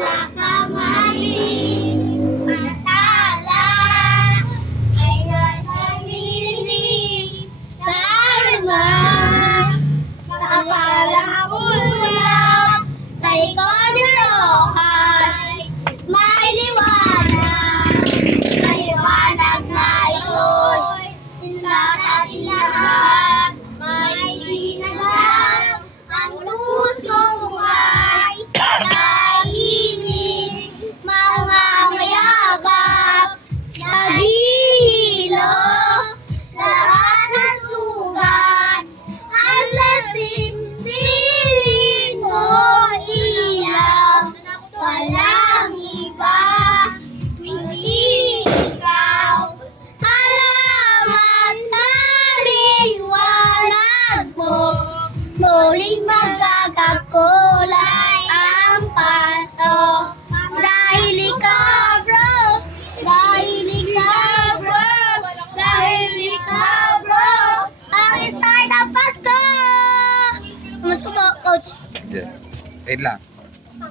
pinakamali. Matala ay nasa nilig. Karma, kapalang ulap sa likod ng lokal. May liwanag, maliwanag na ito'y nasa ating lahat. May sinagap ang pusong buhay. Tahimik, mga mayagap, nahihilo, lahat ng sugat. Ang lasing-piling mo ilang, walang iba, kundi ikaw. Salamat sa liwanag mo, muling magkakakulay ang pasto. Dahil ikaw, bro, dahil ikaw, bro, dahil ikaw, bro, ang start ng Pasko! Kamusta po, Coach? Yeah. Wait lang.